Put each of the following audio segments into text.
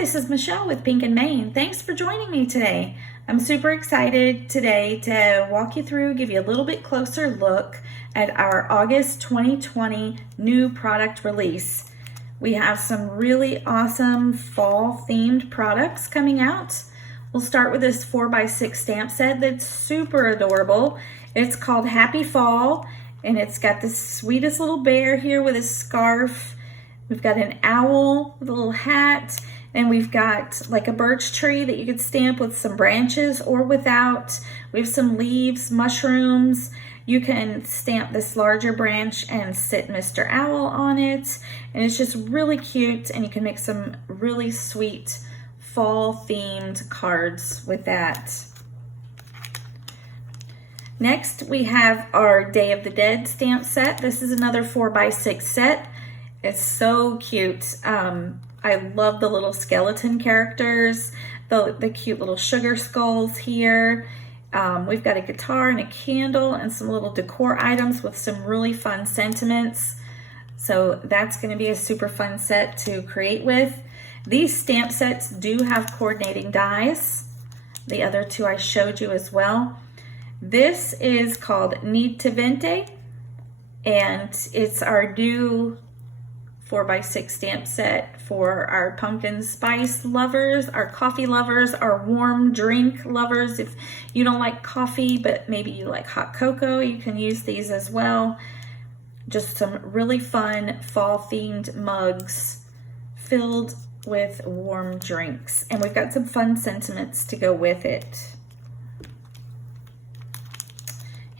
this is Michelle with Pink and Main. Thanks for joining me today. I'm super excited today to walk you through, give you a little bit closer look at our August 2020 new product release. We have some really awesome fall themed products coming out. We'll start with this 4x6 stamp set that's super adorable. It's called Happy Fall, and it's got the sweetest little bear here with a scarf. We've got an owl with a little hat, and we've got like a birch tree that you could stamp with some branches or without. We have some leaves, mushrooms. You can stamp this larger branch and sit Mr. Owl on it, and it's just really cute, and you can make some really sweet fall themed cards with that. Next, we have our Day of the Dead stamp set. This is another 4x6 set. It's so cute. I love the little skeleton characters, the cute little sugar skulls here. We've got a guitar and a candle and some little decor items with some really fun sentiments. So that's going to be a super fun set to create with. These stamp sets do have coordinating dies. The other two I showed you as well. This is called Need to Vente, and it's our new 4x6 stamp set for our pumpkin spice lovers, our coffee lovers, our warm drink lovers. If you don't like coffee, but maybe you like hot cocoa, you can use these as well. Just some really fun fall themed mugs filled with warm drinks. And we've got some fun sentiments to go with it.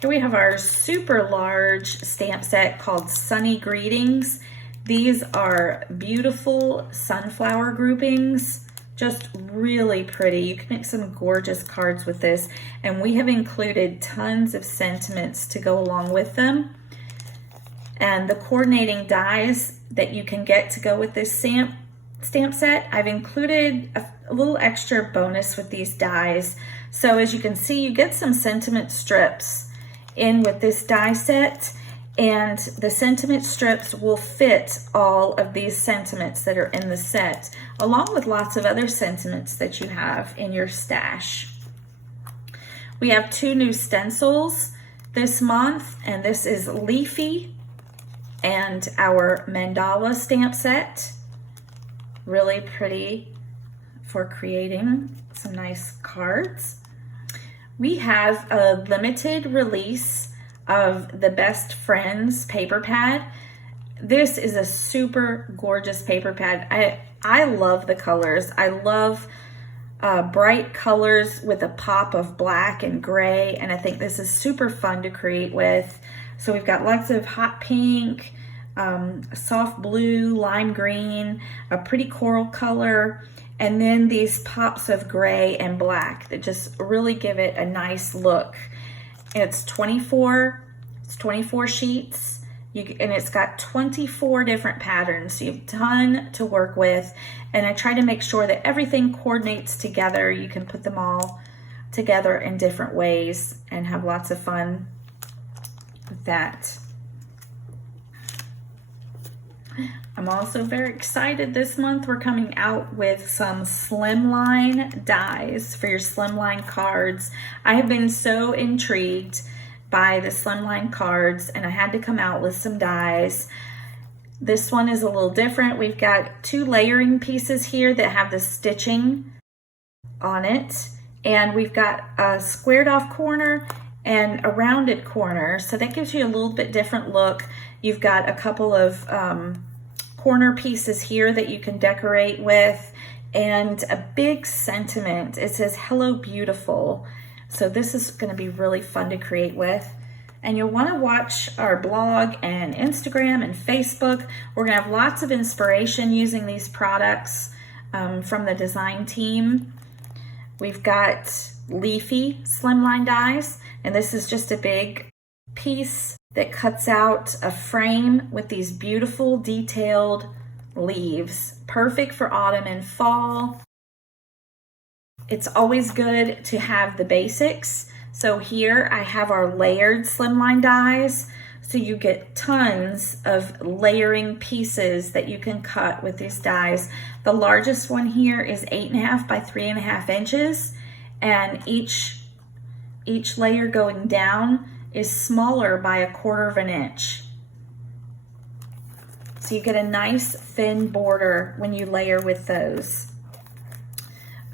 Here we have our super large stamp set called Sunny Greetings. These are beautiful sunflower groupings, just really pretty. You can make some gorgeous cards with this, and we have included tons of sentiments to go along with them. And the coordinating dies that you can get to go with this stamp set, I've included a little extra bonus with these dies. So as you can see, you get some sentiment strips in with this die set, and the sentiment strips will fit all of these sentiments that are in the set, along with lots of other sentiments that you have in your stash. We have two new stencils this month, and this is Leafy and our Mandala stamp set. Really pretty for creating some nice cards. We have a limited release of the Best Friends paper pad. This is a super gorgeous paper pad. I love the colors. I love bright colors with a pop of black and gray, and I think this is super fun to create with. So we've got lots of hot pink, soft blue, lime green, a pretty coral color, and then these pops of gray and black that just really give it a nice look. It's 24 sheets, and it's got 24 different patterns. So you have a ton to work with, and I try to make sure that everything coordinates together. You can put them all together in different ways and have lots of fun with that. I'm also very excited this month. We're coming out with some slimline dies for your slimline cards. I have been so intrigued by the slimline cards, and I had to come out with some dies. This one is a little different. We've got two layering pieces here that have the stitching on it, and we've got a squared off corner and a rounded corner, so that gives you a little bit different look. You've got a couple of corner pieces here that you can decorate with, and a big sentiment. It says "Hello Beautiful." So this is going to be really fun to create with. And you'll want to watch our blog and Instagram and Facebook. We're going to have lots of inspiration using these products from the design team. We've got Leafy slimline dies, and this is just a big piece that cuts out a frame with these beautiful detailed leaves. Perfect for autumn and fall. It's always good to have the basics. So here I have our layered slimline dies. So you get tons of layering pieces that you can cut with these dies. The largest one here is 8.5 by 3.5 inches, and each layer going down is smaller by 1/4 of an inch. So you get a nice thin border when you layer with those.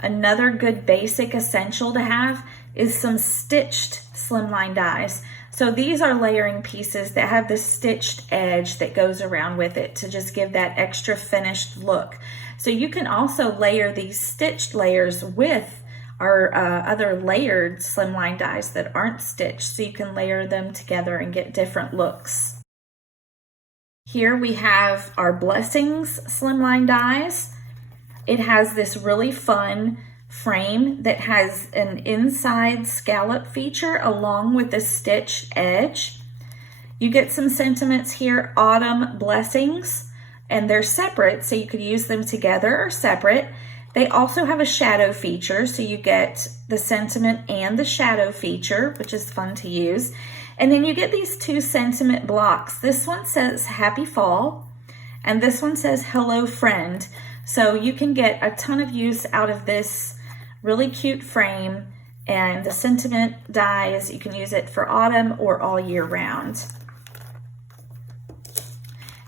Another good basic essential to have is some stitched slimline dies. So these are layering pieces that have the stitched edge that goes around with it to just give that extra finished look. So you can also layer these stitched layers with our other layered slimline dies that aren't stitched, so you can layer them together and get different looks. Here we have our Blessings slimline dies. It has this really fun frame that has an inside scallop feature along with the stitch edge. You get some sentiments here, Autumn Blessings, and they're separate, so you could use them together or separate. They also have a shadow feature, so you get the sentiment and the shadow feature, which is fun to use. And then you get these two sentiment blocks. This one says Happy Fall, and this one says Hello Friend. So you can get a ton of use out of this really cute frame, and the sentiment dies, you can use it for autumn or all year round.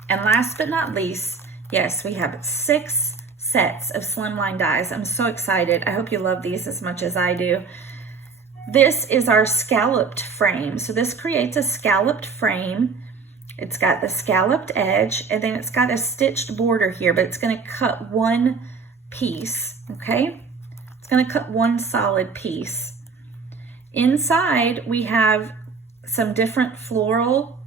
And last but not least, yes, we have 6 sets of slimline dies. I'm so excited. I hope you love these as much as I do. This is our scalloped frame. So this creates a scalloped frame. It's got the scalloped edge, and then it's got a stitched border here, but it's going to cut one piece, okay? It's going to cut one solid piece. Inside, we have some different floral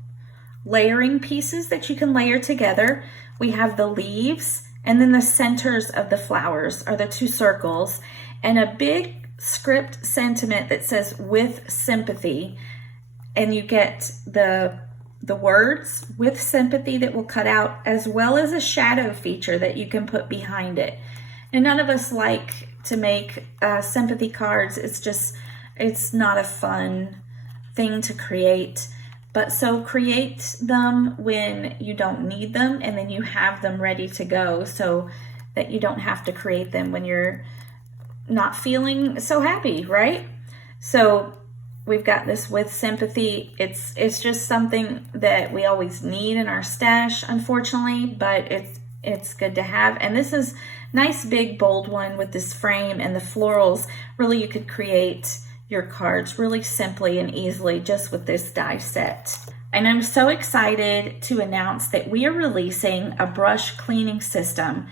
layering pieces that you can layer together. We have the leaves, and then the centers of the flowers are the 2 circles, and a big script sentiment that says with sympathy, and you get the words with sympathy that will cut out, as well as a shadow feature that you can put behind it. And none of us like to make sympathy cards. It's not a fun thing to create. But so create them when you don't need them, and then you have them ready to go so that you don't have to create them when you're not feeling so happy, right? So we've got this with sympathy. It's just something that we always need in our stash, unfortunately, but it's good to have. And this is nice big bold one with this frame and the florals. Really, you could create your cards really simply and easily just with this die set. And I'm so excited to announce that we are releasing a brush cleaning system.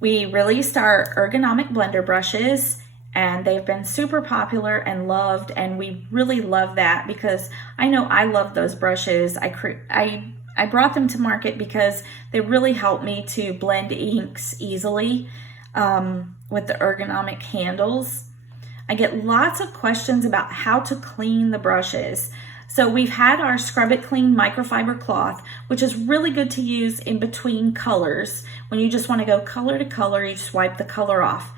We released our ergonomic blender brushes, and they've been super popular and loved, and we really love that because I know I love those brushes. I brought them to market because they really help me to blend inks easily with the ergonomic handles. I get lots of questions about how to clean the brushes. So we've had our Scrub It Clean microfiber cloth, which is really good to use in between colors. When you just want to go color to color, you just wipe the color off.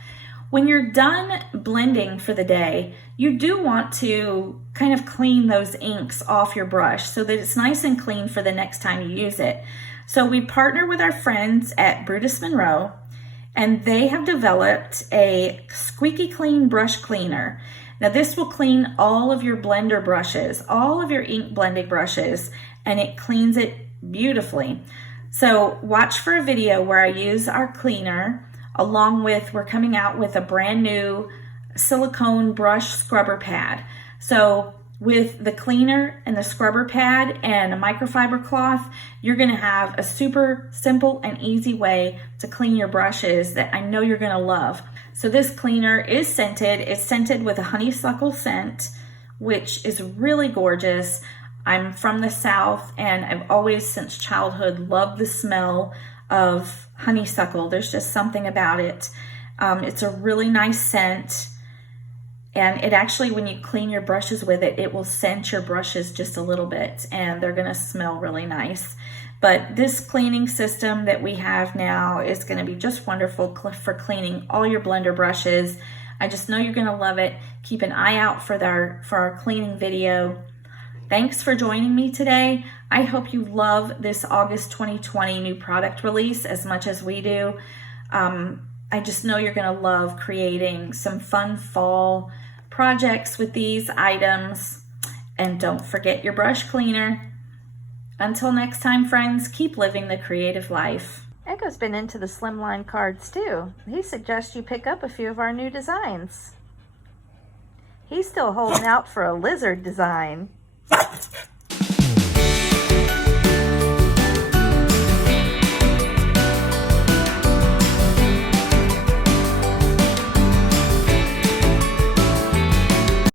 When you're done blending for the day, you do want to kind of clean those inks off your brush so that it's nice and clean for the next time you use it. So we partner with our friends at Brutus Monroe, and they have developed a squeaky clean brush cleaner. Now this will clean all of your blender brushes, all of your ink blending brushes, and it cleans it beautifully. So watch for a video where I use our cleaner along with, we're coming out with a brand new silicone brush scrubber pad. So with the cleaner and the scrubber pad and a microfiber cloth, you're gonna have a super simple and easy way to clean your brushes that I know you're gonna love. So this cleaner is scented. It's scented with a honeysuckle scent, which is really gorgeous. I'm from the South, and I've always, since childhood, loved the smell of honeysuckle. There's just something about it. It's a really nice scent, and it actually, when you clean your brushes with it, it will scent your brushes just a little bit, and they're gonna smell really nice. But this cleaning system that we have now is gonna be just wonderful for cleaning all your blender brushes. I just know you're gonna love it. Keep an eye out for our cleaning video. Thanks for joining me today. I hope you love this August 2020 new product release as much as we do. I just know you're going to love creating some fun fall projects with these items. And don't forget your brush cleaner. Until next time, friends, keep living the creative life. Echo's been into the slimline cards too. He suggests you pick up a few of our new designs. He's still holding out for a lizard design.